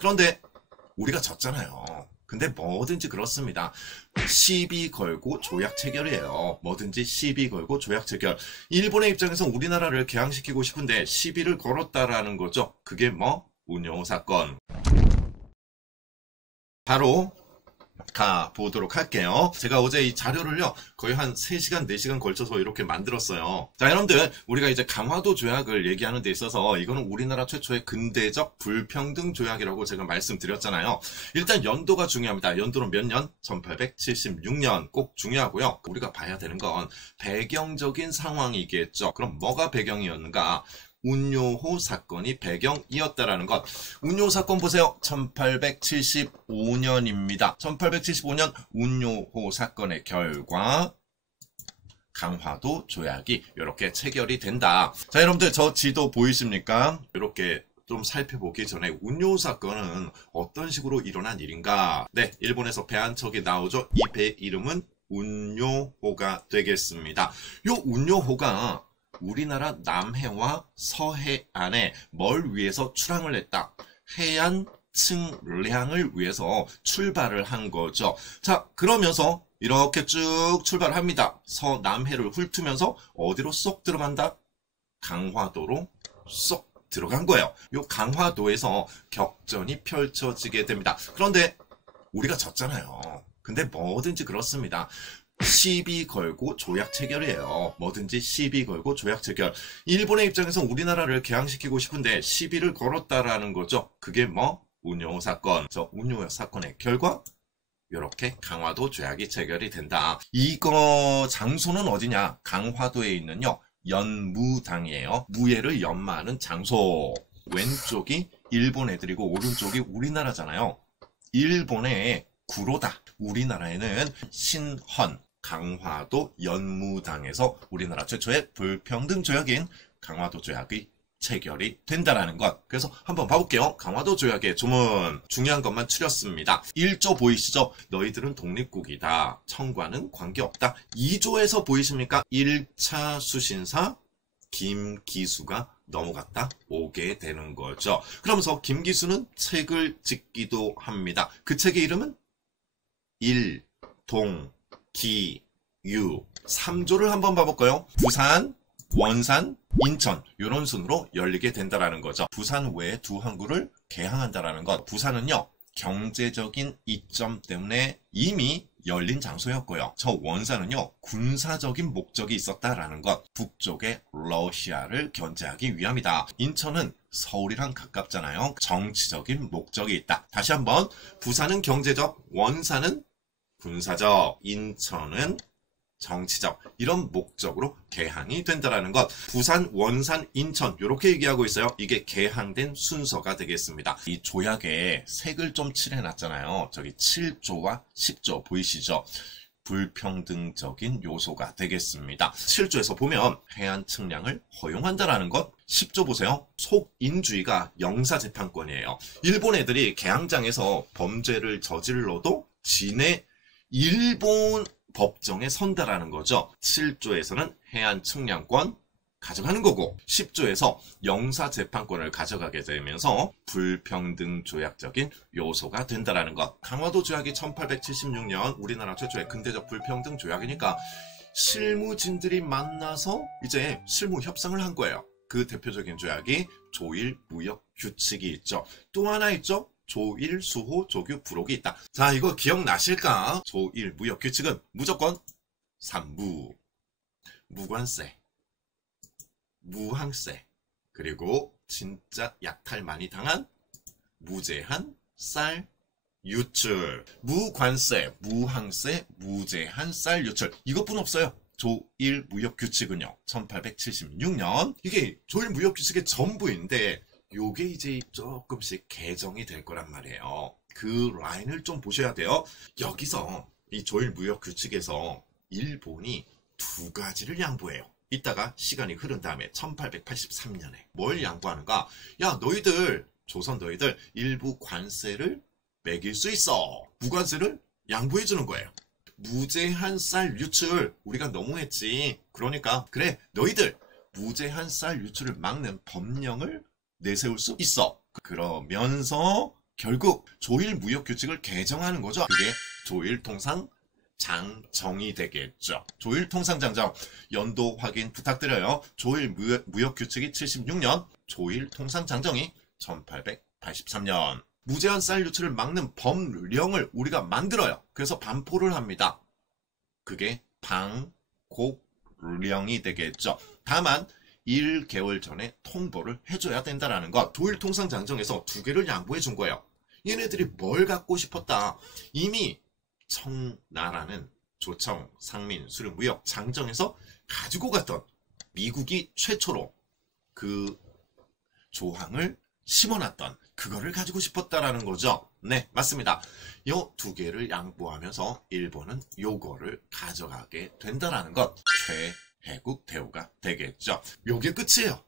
그런데 우리가 졌잖아요. 근데 뭐든지 그렇습니다. 시비 걸고 조약 체결이에요. 뭐든지 시비 걸고 조약 체결. 일본의 입장에서 우리나라를 개항시키고 싶은데 시비를 걸었다라는 거죠. 그게 뭐? 운요 사건. 바로 가보도록 할게요. 제가 어제 이 자료를요 거의 한 3시간 4시간 걸쳐서 이렇게 만들었어요. 자, 여러분들, 우리가 이제 강화도 조약을 얘기하는 데 있어서 이거는 우리나라 최초의 근대적 불평등 조약이라고 제가 말씀드렸잖아요. 일단 연도가 중요합니다. 연도는 몇 년? 1876년 꼭 중요하고요. 우리가 봐야 되는 건 배경적인 상황이겠죠. 그럼 뭐가 배경이었는가? 운요호 사건이 배경이었다라는 것. 운요호 사건 보세요. 1875년입니다. 1875년 운요호 사건의 결과 강화도 조약이 이렇게 체결이 된다. 자, 여러분들, 저 지도 보이십니까? 이렇게 좀 살펴보기 전에 운요호 사건은 어떤 식으로 일어난 일인가? 네, 일본에서 배 한 척이 나오죠. 이 배 이름은 운요호가 되겠습니다. 요 운요호가 우리나라 남해와 서해안에 뭘 위해서 출항을 했다? 해안 측량을 위해서 출발을 한 거죠. 자, 그러면서 이렇게 쭉 출발합니다. 서남해를 훑으면서 어디로 쏙 들어간다? 강화도로 쏙 들어간 거예요. 요 강화도에서 격전이 펼쳐지게 됩니다. 그런데 우리가 졌잖아요. 근데 뭐든지 그렇습니다. 시비 걸고 조약 체결이에요. 뭐든지 시비 걸고 조약 체결. 일본의 입장에서 우리나라를 개항시키고 싶은데 시비를 걸었다라는 거죠. 그게 뭐? 운요 사건. 저 운요 사건의 결과 이렇게 강화도 조약이 체결이 된다. 이거 장소는 어디냐? 강화도에 있는요 연무당이에요. 무예를 연마하는 장소. 왼쪽이 일본 애들이고 오른쪽이 우리나라잖아요. 일본의 구로다. 우리나라에는 신헌. 강화도 연무당에서 우리나라 최초의 불평등 조약인 강화도 조약이 체결이 된다라는 것. 그래서 한번 봐볼게요. 강화도 조약의 조문. 중요한 것만 추렸습니다. 1조 보이시죠? 너희들은 독립국이다. 청과는 관계없다. 2조에서 보이십니까? 1차 수신사 김기수가 넘어갔다 오게 되는 거죠. 그러면서 김기수는 책을 짓기도 합니다. 그 책의 이름은 일동 기유. 3조를 한번 봐볼까요? 부산, 원산, 인천 이런 순으로 열리게 된다라는 거죠. 부산 외에 두 항구를 개항한다라는 것. 부산은요 경제적인 이점 때문에 이미 열린 장소였고요. 저 원산은요 군사적인 목적이 있었다라는 것. 북쪽의 러시아를 견제하기 위함이다. 인천은 서울이랑 가깝잖아요. 정치적인 목적이 있다. 다시 한번, 부산은 경제적, 원산은 군사적, 인천은 정치적, 이런 목적으로 개항이 된다라는 것. 부산, 원산, 인천 이렇게 얘기하고 있어요. 이게 개항된 순서가 되겠습니다. 이 조약에 색을 좀 칠해놨잖아요. 저기 7조와 10조 보이시죠? 불평등적인 요소가 되겠습니다. 7조에서 보면 해안 측량을 허용한다라는 것. 10조 보세요. 속인주의가 영사재판권이에요. 일본 애들이 개항장에서 범죄를 저질러도 진해 일본 법정에 선다라는 거죠. 7조에서는 해안 측량권 가져가는 거고 10조에서 영사재판권을 가져가게 되면서 불평등 조약적인 요소가 된다라는 것. 강화도 조약이 1876년 우리나라 최초의 근대적 불평등 조약이니까 실무진들이 만나서 이제 실무 협상을 한 거예요. 그 대표적인 조약이 조일 무역 규칙이 있죠. 또 하나 있죠. 조일, 수호, 조규, 부록이 있다. 자, 이거 기억나실까? 조일 무역 규칙은 무조건 3무, 무관세, 무항세, 그리고 진짜 약탈 많이 당한 무제한 쌀 유출. 무관세, 무항세, 무제한 쌀 유출. 이것뿐 없어요. 조일 무역 규칙은요. 1876년. 이게 조일 무역 규칙의 전부인데 요게 이제 조금씩 개정이 될 거란 말이에요. 그 라인을 좀 보셔야 돼요. 여기서 이 조일 무역 규칙에서 일본이 두 가지를 양보해요. 이따가 시간이 흐른 다음에 1883년에 뭘 양보하는가? 야, 너희들 조선 너희들 일부 관세를 매길 수 있어. 무관세를 양보해 주는 거예요. 무제한 쌀 유출 우리가 너무했지. 그러니까 그래, 너희들 무제한 쌀 유출을 막는 법령을 내세울 수 있어. 그러면서 결국 조일무역규칙을 개정하는 거죠. 그게 조일통상장정이 되겠죠. 조일통상장정 연도 확인 부탁드려요. 조일무역규칙이 76년, 조일통상장정이 1883년. 무제한 쌀 유출을 막는 법령을 우리가 만들어요. 그래서 반포를 합니다. 그게 방곡령이 되겠죠. 다만 1개월 전에 통보를 해줘야 된다는 것. 조일통상장정에서 두 개를 양보해 준 거예요. 얘네들이 뭘 갖고 싶었다. 이미 청나라는 조청, 상민, 수령, 무역, 장정에서 가지고 갔던 미국이 최초로 그 조항을 심어놨던 그거를 가지고 싶었다라는 거죠. 네, 맞습니다. 요 두 개를 양보하면서 일본은 요거를 가져가게 된다라는 것. 최혜국 대우가 되겠죠. 요게 끝이에요.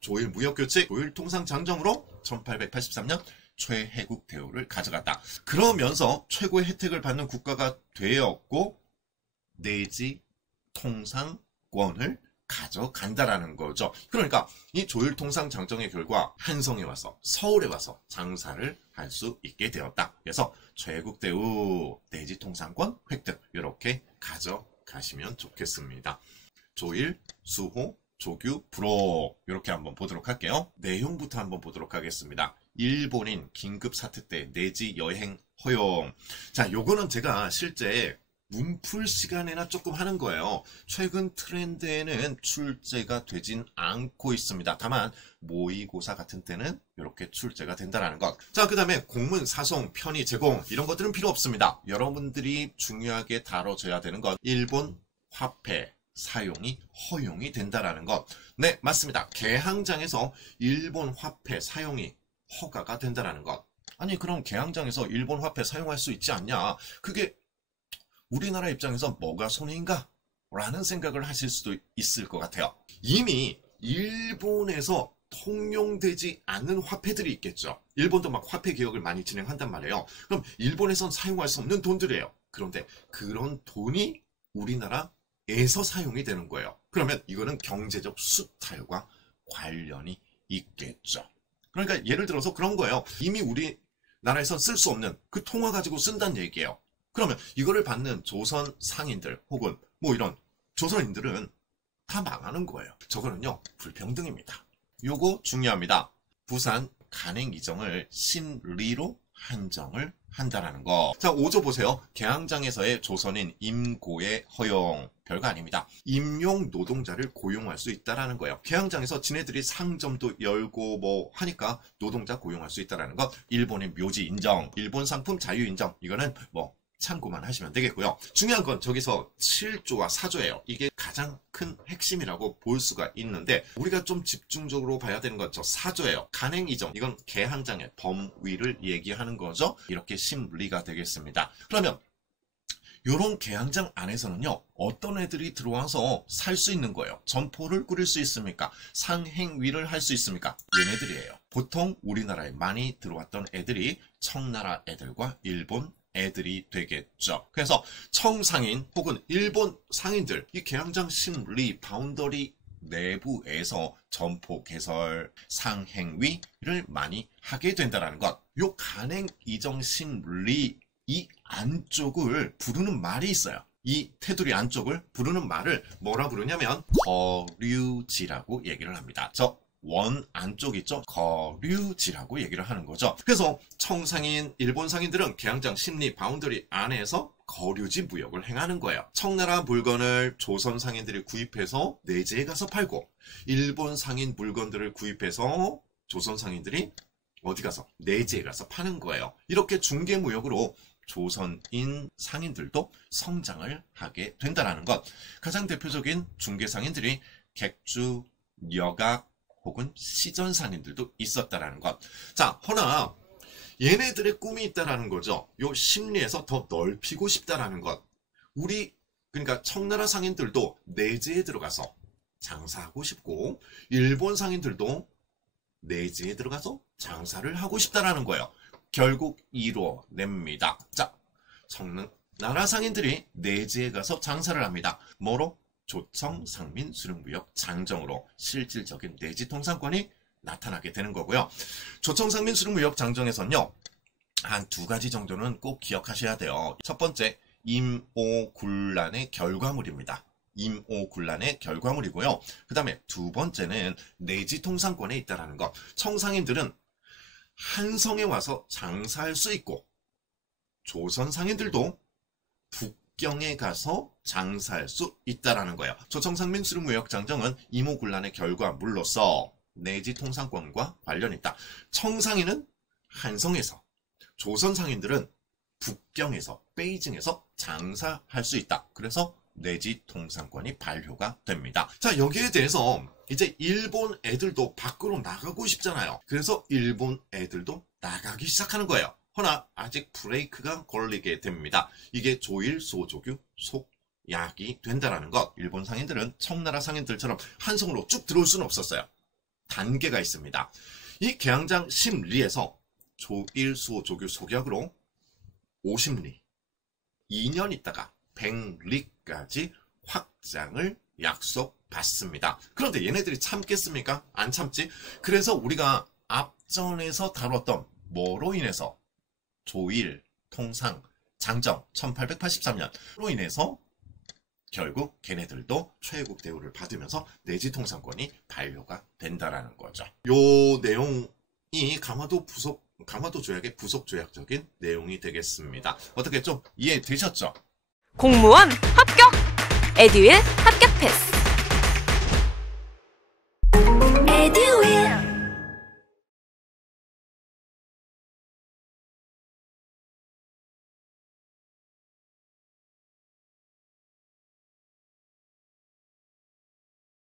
조일무역규칙, 조일통상장정으로 1883년 최혜국 대우를 가져갔다. 그러면서 최고의 혜택을 받는 국가가 되었고 내지 통상권을 가져간다라는 거죠. 그러니까 이 조일통상장정의 결과 한성에 와서 서울에 와서 장사를 할 수 있게 되었다. 그래서 최혜국 대우 내지 통상권 획득 이렇게 가져가시면 좋겠습니다. 조일, 수호, 조규, 불호 이렇게 한번 보도록 할게요. 내용부터 한번 보도록 하겠습니다. 일본인 긴급 사태 때 내지 여행 허용. 자, 요거는 제가 실제 문풀 시간에나 조금 하는 거예요. 최근 트렌드에는 출제가 되진 않고 있습니다. 다만 모의고사 같은 때는 이렇게 출제가 된다는 것. 자, 그 다음에 공문, 사송, 편의, 제공 이런 것들은 필요 없습니다. 여러분들이 중요하게 다뤄줘야 되는 것. 일본 화폐 사용이 허용이 된다는 것. 네, 맞습니다. 개항장에서 일본 화폐 사용이 허가가 된다는 것. 아니, 그럼 개항장에서 일본 화폐 사용할 수 있지 않냐? 그게 우리나라 입장에서 뭐가 손해인가? 라는 생각을 하실 수도 있을 것 같아요. 이미 일본에서 통용되지 않는 화폐들이 있겠죠. 일본도 막 화폐 개혁을 많이 진행한단 말이에요. 그럼 일본에선 사용할 수 없는 돈들이에요. 그런데 그런 돈이 우리나라에서 사용이 되는 거예요. 그러면 이거는 경제적 수탈과 관련이 있겠죠. 그러니까 예를 들어서 그런 거예요. 이미 우리나라에선 쓸 수 없는 그 통화 가지고 쓴다는 얘기예요. 그러면 이거를 받는 조선 상인들 혹은 뭐 이런 조선인들은 다 망하는 거예요. 저거는요, 불평등입니다. 요거 중요합니다. 부산 간행이정을 심리로 한정을 한다라는 거. 자, 5조 보세요. 개항장에서의 조선인 임고의 허용. 별거 아닙니다. 임용 노동자를 고용할 수 있다라는 거예요. 개항장에서 지네들이 상점도 열고 뭐 하니까 노동자 고용할 수 있다라는 것. 일본의 묘지 인정, 일본 상품 자유 인정. 이거는 뭐 참고만 하시면 되겠고요. 중요한 건 저기서 7조와 4조예요. 이게 가장 큰 핵심이라고 볼 수가 있는데 우리가 좀 집중적으로 봐야 되는 건 저 4조예요. 간행 이정, 이건 개항장의 범위를 얘기하는 거죠. 이렇게 심리가 되겠습니다. 그러면 요런 개항장 안에서는요, 어떤 애들이 들어와서 살 수 있는 거예요. 점포를 꾸릴 수 있습니까? 상행위를 할 수 있습니까? 얘네들이에요. 보통 우리나라에 많이 들어왔던 애들이 청나라 애들과 일본 애들이 되겠죠. 그래서 청상인 혹은 일본 상인들, 이 개항장 심리 바운더리 내부에서 점포 개설, 상행위를 많이 하게 된다는 것. 요 간행 이정 심리 이 안쪽을 부르는 말이 있어요. 이 테두리 안쪽을 부르는 말을 뭐라 부르냐면 거류지라고 얘기를 합니다. 저 원 안쪽 있죠? 거류지라고 얘기를 하는 거죠. 그래서 청상인, 일본 상인들은 개항장 심리 바운더리 안에서 거류지 무역을 행하는 거예요. 청나라 물건을 조선 상인들이 구입해서 내지에 가서 팔고, 일본 상인 물건들을 구입해서 조선 상인들이 어디 가서? 내지에 가서 파는 거예요. 이렇게 중개무역으로 조선인 상인들도 성장을 하게 된다는 것. 가장 대표적인 중개상인들이 객주, 여각, 혹은 시전 상인들도 있었다라는 것. 자, 허나 얘네들의 꿈이 있다라는 거죠. 요 심리에서 더 넓히고 싶다라는 것. 그러니까 청나라 상인들도 내지에 들어가서 장사하고 싶고, 일본 상인들도 내지에 들어가서 장사를 하고 싶다라는 거예요. 결국 이루어냅니다. 자, 청나라 상인들이 내지에 가서 장사를 합니다. 뭐로? 조청, 상민, 수령무역, 장정으로 실질적인 내지 통상권이 나타나게 되는 거고요. 조청, 상민, 수령무역, 장정에서는요, 한 두 가지 정도는 꼭 기억하셔야 돼요. 첫 번째, 임오군란의 결과물입니다. 임오군란의 결과물이고요. 그 다음에 두 번째는 내지 통상권에 있다라는 것. 청상인들은 한성에 와서 장사할 수 있고 조선 상인들도 북경에 가서 장사할 수 있다라는 거예요. 조청상민 수륙무역장정은 임오군란의 결과물로서 내지 통상권과 관련이 있다. 청상인은 한성에서, 조선 상인들은 북경에서, 베이징에서 장사할 수 있다. 그래서 내지 통상권이 발효가 됩니다. 자, 여기에 대해서 이제 일본 애들도 밖으로 나가고 싶잖아요. 그래서 일본 애들도 나가기 시작하는 거예요. 허나 아직 브레이크가 걸리게 됩니다. 이게 조일, 소조규, 속약이 된다라는 것. 일본 상인들은 청나라 상인들처럼 한성으로 쭉 들어올 수는 없었어요. 단계가 있습니다. 이 계양장 10리에서 조일, 소조규, 속약으로 50리, 2년 있다가 100리까지 확장을 약속받습니다. 그런데 얘네들이 참겠습니까? 안 참지? 그래서 우리가 앞전에서 다뤘던 뭐로 인해서 조일, 통상, 장정 1883년으로 인해서 결국 걔네들도 최애국 대우를 받으면서 내지 통상권이 반려가 된다라는 거죠. 요 내용이 강화도 조약의 부속 조약적인 내용이 되겠습니다. 어떻게 좀 이해되셨죠? 공무원 합격! 에듀윌 합격 패스!